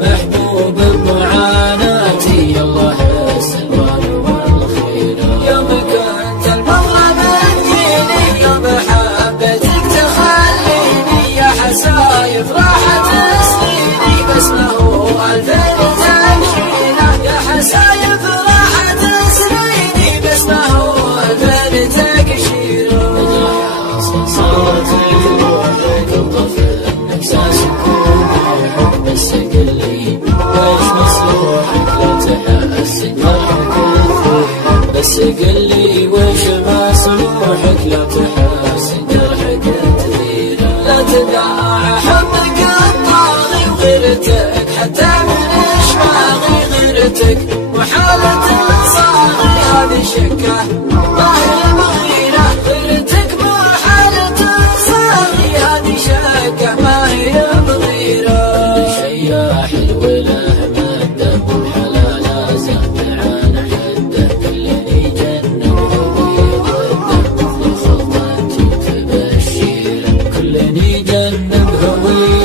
محبوب المعاناة يلا حس الوالي والخير. يوم كنت المظلم تجيني يوم حبيتك تخليني يا حسايف راحت سنيني بس ما هو الفين تكشيله. يا حسايف راحت سنيني بس ما هو الفين تكشيله. صارت روحك وطفل احساس يكون بس قل لي ويش مسلوحك لا تحسن جرحك كثير. بس قل لي ويش مسلوحك لا تحسن جرحك كثير. لا تداعى حبك الطاغي وغيرتك حتى من اشواغي غيرتك وحالة صاغي هذه شكه ما هي بغيره. غيرتك مو حالة صاغي هذه شكه ما هي بغيره. كل شياح الوله مده والحلال زاد عن حده. كلني جنه وهوي ضده مثل خلطة تبشيره. كلني جنه وهوي